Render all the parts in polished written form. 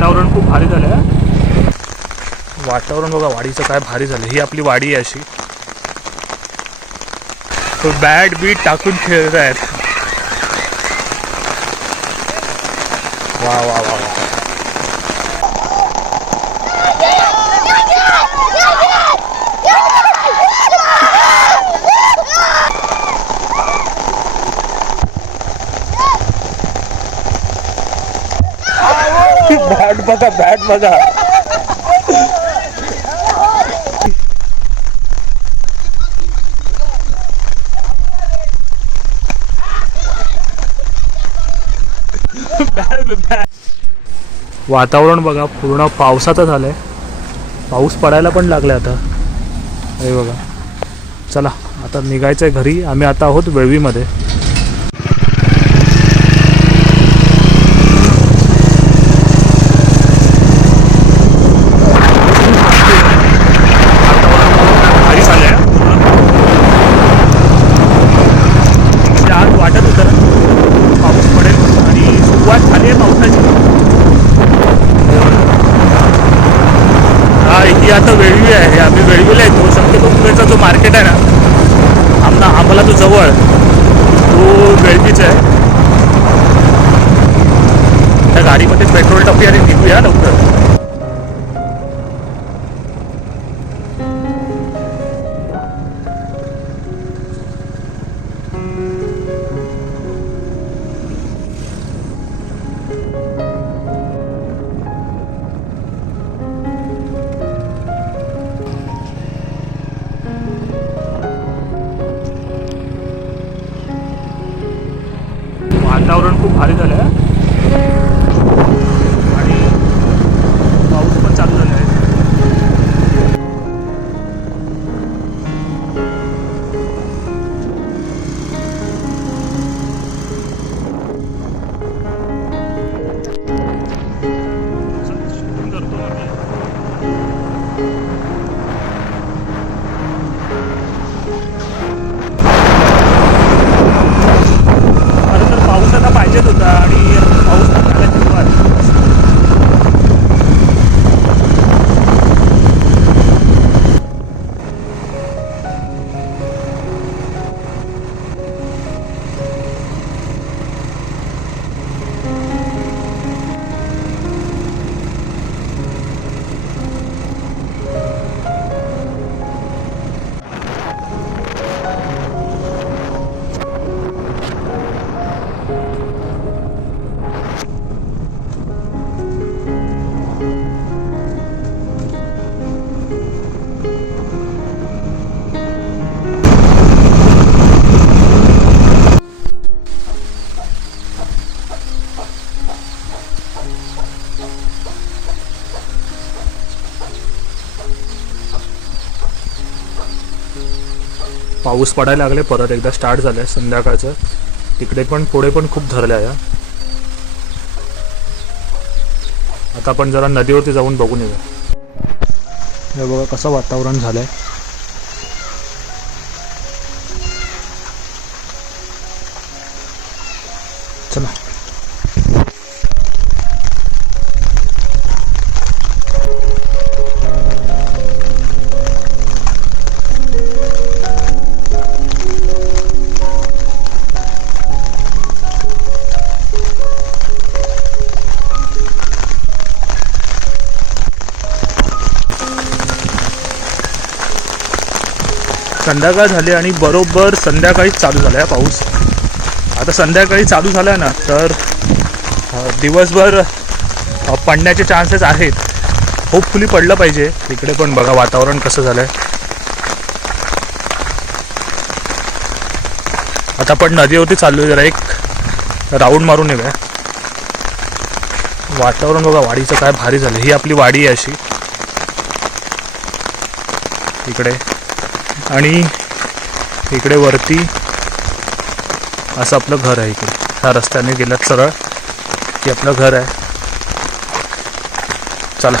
वातावरण खूप भारी झालं आहे. वातावरण बघा वाडीचं काय भारी झालं. ही आपली वाडी आहे अशी. तो बॅट बीट टाकून खेळत आहेत. वा वा वा वा. बॅट बघा, बॅट बघा. वातावरण बघा पूर्ण पावसाचं झालंय. पाऊस पडायला पण लागलाय आता. हे बघा. चला आता निघायचंय घरी. आम्ही आता आहोत वेळवीमध्ये. आता वेळवी आहे. आम्ही वेळवीला येतो. शक्यतो पुण्याचा जो मार्केट आहे ना आम्हाला तो जवळ तो वेळवीच आहे. त्या गाडीमध्ये पेट्रोल टाकूया आणि निघूया लवकर. वातावरण खूप भारी झालं आहे आणि पाऊस पण चालू झाला आहे. पाहिजेच होता आणि पाऊस झाला सुरुवात. पाऊस पडायला लागले. परत एकदा स्टार्ट झालंय संध्याकाळचं. तिकडे पण पुढे पण खूप धरले आहे. आता आपण जरा नदीवरती जाऊन बघून येऊया. हे बघा कसं वातावरण झालंय. चला संध्याकाळ झाली आणि बरोबर संध्याकाळी चालू झाला पाऊस. आता संध्याकाळी चालू झाला ना तर दिवसभर पडण्याचे चान्सेस आहेत. होपफुली पडलं पाहिजे. इकडे पण बघा वातावरण कसं झालंय. आता आपण नदीवरती चाललोय. जरा एक राऊंड मारून येऊया. वातावरण बघा वाडीचं काय भारी झालं. ही आपली वाडी आहे अशी इकडे. आणि इकडे वरती असं आपलं घर आहे. इकडे ह्या रस्त्याने गेल्यात सरळ की आपलं घर आहे. चला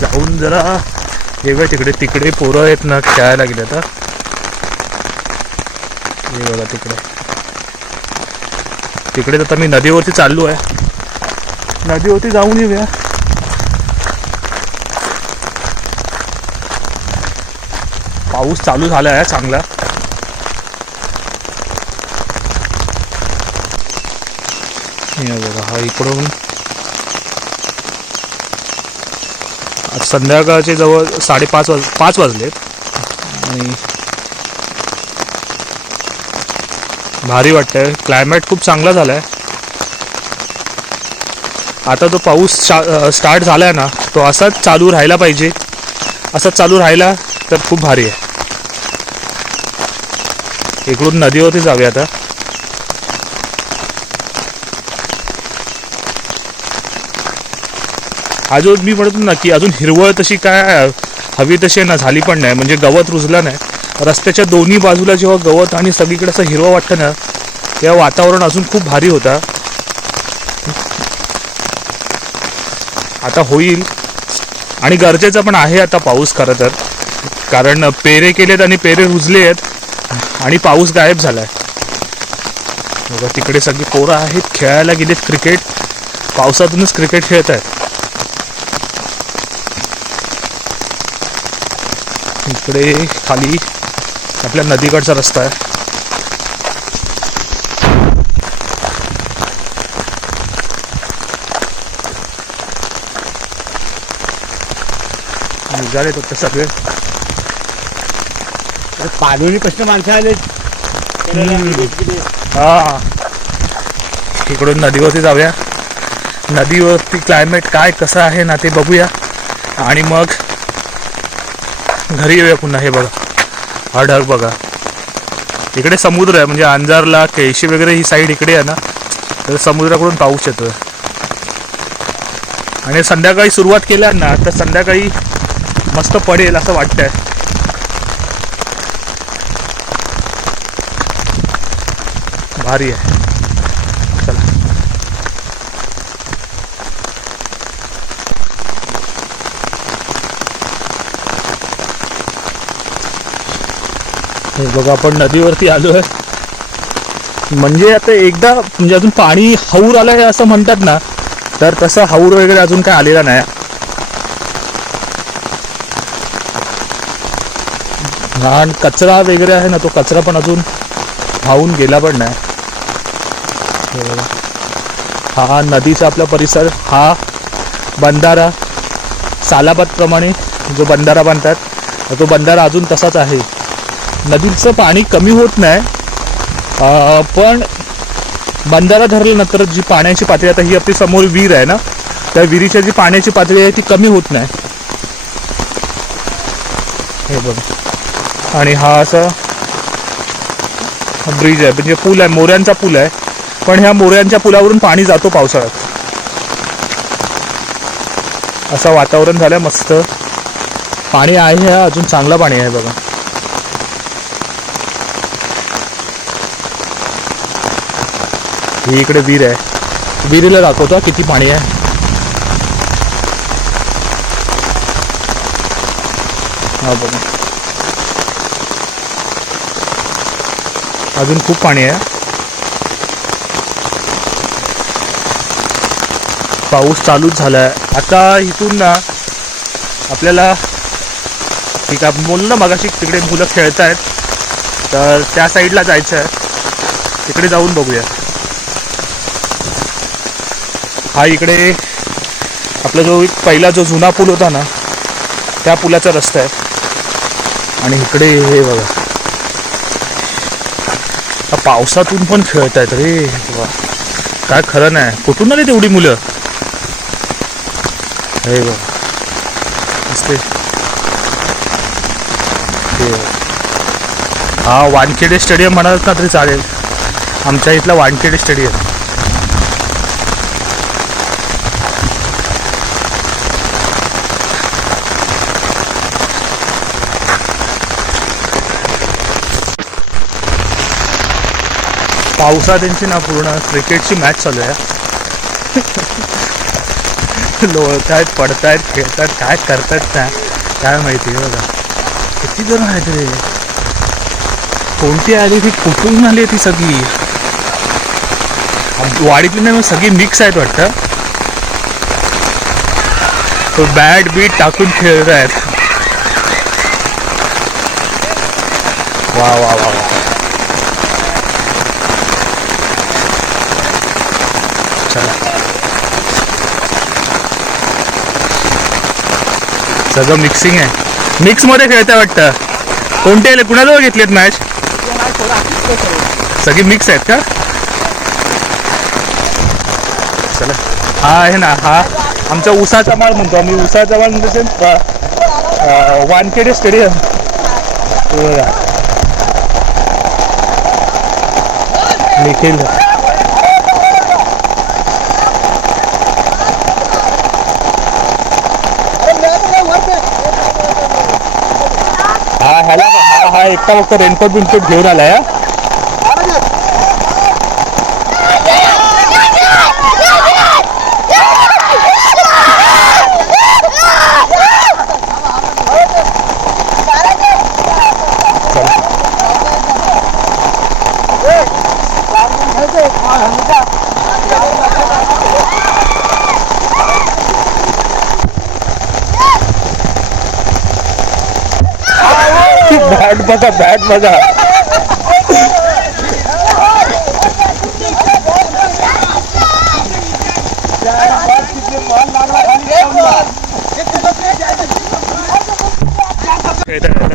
जाऊन जरा येऊया तिकडे. तिकडे पोरं आहेत ना खेळायला गेले. आता हे बघा तिकडे तिकडे आता मी नदीवरती चाललो आहे, नदीवरती जाऊन येऊया. पाऊस चालू झाला आहे चांगला. हे बघा, हा इकडून संध्याकाळचे जवळ 5:30 वाजलेत आणि भारी वाटतंय. क्लायमेट खूप चांगला झाला आहे. आता तो पाऊस स्टार्ट झाला आहे ना, तो असाच चालू राहायला पाहिजे. असाच चालू राहिला तर खूप भारी आहे. इकडून नदीवरती जाऊया आता. अजून मी म्हणतो ना की अजून हिरवळ तशी काय हवी तशी ना झाली पण नाही, म्हणजे गवत रुजलं नाही. रस्त्याच्या दोन्ही बाजूला जेव्हा गवत आणि सगळीकडे असं हिरवं वाटतं ना, तेव्हा वातावरण अजून खूप भारी होता. आता होईल आणि गरजेचं पण आहे आता पाऊस खरं तर, कारण पेरे केलेत आणि पेरे रुजले आहेत आणि पाऊस गायब झालाय. बघा तिकडे सगळी पोरं आहेत, खेळायला गेलेत क्रिकेट. पावसातूनच क्रिकेट खेळत आहेत. इकडे खाली आपल्या नदीकडचा रस्ता आहे. निघाले फक्त सगळे. पाणीवली कसं माणसं आले. हा, इकडून नदीवरती जाऊया. नदीवरती क्लायमेट काय कसं आहे ना ते बघूया आणि मग घरी येऊया पुन्हा. हे बघा, हा ढग बघा. इकडे समुद्र आहे, म्हणजे अंजारला केळशी वगैरे ही साईड इकडे आहे ना, तर समुद्राकडून पाऊस येतोय. आणि संध्याकाळी सुरुवात केल्या ना तर संध्याकाळी मस्त पडेल असं वाटतंय. भारी आहे. चला हे बघा, आपण नदीवरती आलो आहे. म्हणजे आता एकदा म्हणजे अजून पाणी हौर आलंय असं म्हणतात ना, तर तसं हौर वगैरे अजून काय आलेला नाही. घाण कचरा वगैरे आहे ना, तो कचरा पण अजून वाहून गेला पण नाही. हा नदीचा आपला परिसर, हा बंधारा सालाबाद प्रमाणे जो बंधारा बांधतात तो बंधारा अजून तसाच आहे. नदीचं पाणी कमी होत नाही, पण बंधारा धरल्यानंतर जी पाण्याची पातळी, आता ही आपली समोर विहीर आहे ना, त्या विहिरीची जी पाण्याची पातळी आहे ती कमी होत नाही. हे बघ, आणि हा असा ब्रिज आहे, म्हणजे पूल आहे, मोऱ्यांचा पूल आहे. पण ह्या मोऱ्यांच्या पुलावरून पाणी जातो पावसाळ्यात. असं वातावरण झालंय मस्त. पाणी आहे, अजून चांगला पाणी आहे बघा. ही इकडे विहीर आहे, विहिरीला दाखवतो किती पाणी आहे. हा बघा, अजून खूप पाणी आहे. पाऊस चालूच झालाय. आता इथून ना आपल्याला ठीक आहे, बोललो ना मगाशी तिकडे मुलं खेळत आहेत, तर त्या साईडला जायचं आहे. तिकडे जाऊन बघूया. हा इकडे आपला जो पहिला जो जुना पूल होता ना, त्या पुलाचा रस्ता आहे. आणि इकडे हे बघा, पावसातून पण खेळत आहेत रे. काय खरं नाही, कुठून आली तेवढी मुलं. हे बघा मस्त. हा वानखेडे स्टेडियम म्हणाल ना तरी चालेल, आमच्या इथला वानखेडे स्टेडियम. पावसात त्यांची ना पूर्ण क्रिकेटची मॅच चालू आहे. लोळतायत, पडतायत, खेळतात, काय करतायत त्या काय माहिती. बघा किती जण आहेत रे. कोणती आली ती, कुठून आली ती सगळी. वाडीतली नाही सगळी मिक्स आहेत वाटतं. तो बॅट बीट टाकून खेळत आहेत. वा वा वा वा. चला सगळं मिक्सिंग आहे. मिक्स मध्ये खेळताय वाटतं. कोणते आले कुणाजवळ घेतलेत मॅच? सगळी मिक्स आहेत का? चला हा आहे ना, हा आमचा उसाचा माळ म्हणतो आम्ही. उसाचा माळ म्हणजे वानखेडे स्टेडियम. निखिल हा एकटा फक्त रेनकोट बिनकोट घेऊन आलाय. बॅट बघा, बॅट बघा.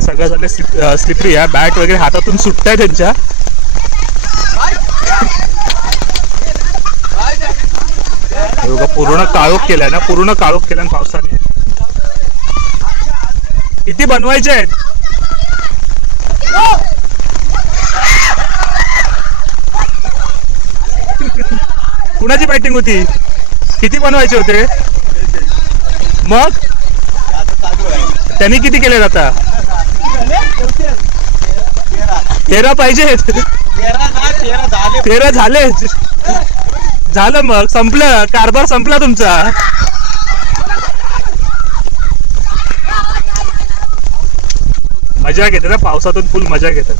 सगळं झालं स्लिपरी. या बॅट वगैरे हातातून सुटताय त्यांच्या. पूर्ण काळोख केलाय ना, पूर्ण काळोख केला पावसाने. किती बनवायचे आहेत? कुणाची बॅटिंग होती? किती बनवायचे होते? मग त्यांनी किती केले आता? 13 पाहिजेत. 13 झाले. झालं मग संपलं, कारभार संपला तुमचा. मजा घेतात ना पावसातून, फुल मजा घेतात.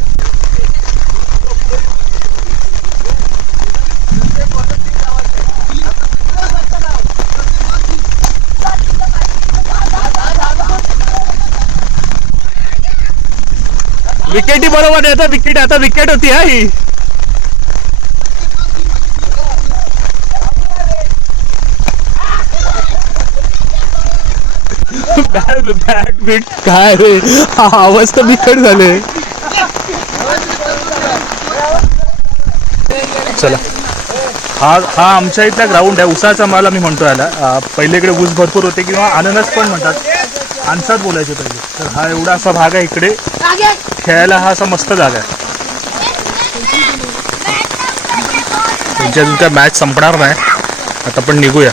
विकेटी बरोबर आहे. आता विकेट होती हा ही. बॅट बीट काय रे, आवाज तर बिकट झाले. चला हा आमच्या इथला ग्राउंड आहे. उसाचा माल मी म्हणतो याला. पहिले इकडे ऊस भरपूर होते किंवा अननस पण म्हणतात, अनसात बोलायचे पहिले. तर हा एवढा असा भाग आहे. इकडे खेळायला हा असा मस्त जागा आहे. त्यांच्या अजून काय मॅच संपणार नाही. आता पण निघूया.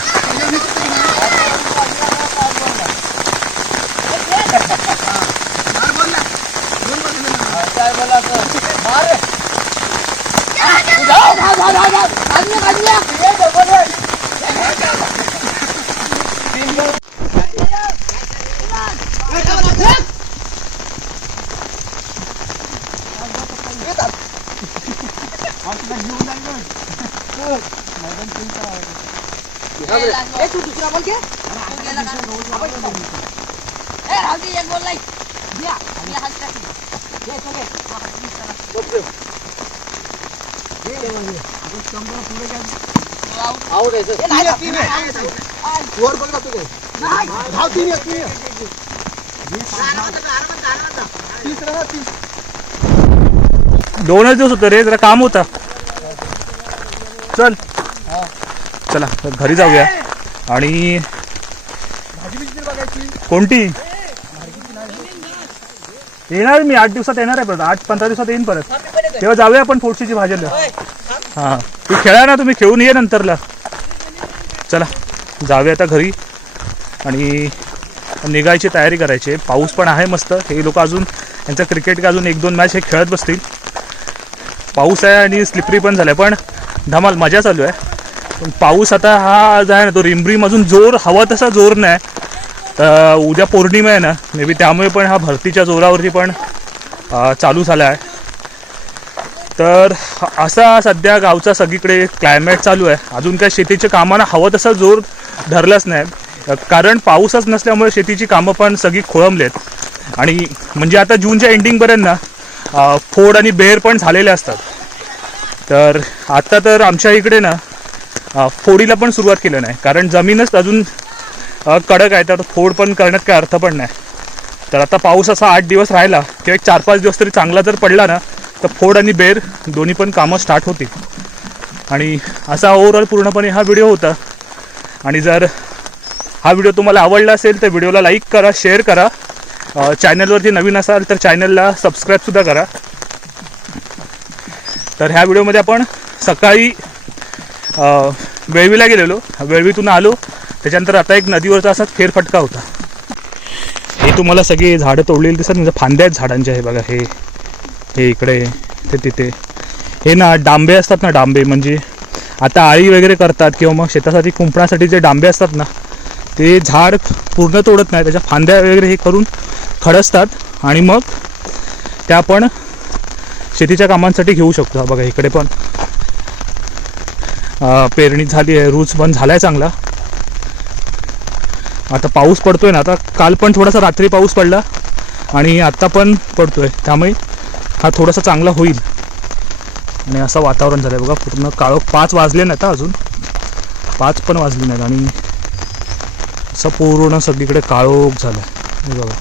तू दुसरा बोल के दोनच दिवस होतं रे, जरा काम होतं. चल चला घरी जाऊया. आणि कोणती येणार मी 8 दिवसात येणार आहे. परत 8-15 दिवसात येईन परत. तेव्हा जाऊया आपण फोडशीची भाजीला. हां तू खेळा ना, तुम्ही खेळून ये नंतरला. चला जाऊया आता घरी आणि निघायची तयारी करायची. पाऊस पण आहे मस्त. हे लोक अजून यांचं क्रिकेट का अजून 1-2 मॅच हे खेळत बसतील. पाऊस आहे आणि स्लिपरी पण झालं आहे, पण धमाल मजा चालू आहे. पण पाऊस आता हा जो आहे ना तो रिमरिम अजून जोर हवा तसा जोर नाही. तर उद्या पौर्णिमा आहे ना, मे बी त्यामुळे पण हा भरतीच्या जोरावरती पण चालू झाला आहे. तर असा सध्या गावचा सगळीकडे क्लायमेट चालू आहे. अजून काय शेतीच्या कामांना हवं तसं जोर धरलाच नाही, कारण पाऊसच नसल्यामुळे शेतीची कामं पण सगळी खोळंबलेत. आणि म्हणजे आता जूनच्या एंडिंगपर्यंत ना फोड आणि बेर पण झालेले असतात. तर आता तर आमच्या इकडे ना फोडीला पण सुरुवात केलं नाही, कारण जमीनच अजून कडक आहे, तर फोड पण करण्यात काय अर्थ पण नाही. तर आता पाऊस असा 8 दिवस राहिला किंवा एक 4-5 दिवस तरी चांगला जर पडला ना, तर फोड आणि बेर दोन्ही पण कामं स्टार्ट होतील. आणि असा ओव्हरऑल पूर्णपणे हा व्हिडिओ होता. आणि जर हा व्हिडिओ तुम्हाला आवडला असेल तर व्हिडिओला लाईक करा, शेअर करा. चॅनलवरती नवीन असाल तर चॅनलला सबस्क्राईबसुद्धा करा. तर ह्या व्हिडिओमध्ये आपण सकाळी वेळवीला गेलेलो, वेळवीतून आलो, त्याच्यानंतर आता एक नदीवरचा असा फेरफटका होता. हे तुम्हाला सगळी झाडं तोडलेली दिसत, म्हणजे फांद्या आहेत झाडांच्या. हे बघा, हे इकडे, ते तिथे. हे ना डांबे असतात ना, डांबे म्हणजे आता आळी वगैरे करतात किंवा मग शेतासाठी कुंपणासाठी जे डांबे असतात ना, ते झाड पूर्ण तोडत नाही, त्याच्या फांद्या वगैरे हे करून खडसतात आणि मग त्या आपण शेतीच्या कामांसाठी घेऊ शकतो. बघा इकडे पण पेरणी झाली आहे, रूच बंद झाला आहे चांगला. आता पाऊस पडतोय ना, आता काल पण थोडासा रात्री पाऊस पडला आणि आत्ता पण पडतोय, त्यामुळे हा थोडासा चांगला होईल. आणि असं वातावरण झालं आहे बघा, पूर्ण काळोख. 5 वाजले नाहीत अजून, 5 पण वाजले नाहीत आणि असं पूर्ण सगळीकडे काळोख झालं आहे. बघा.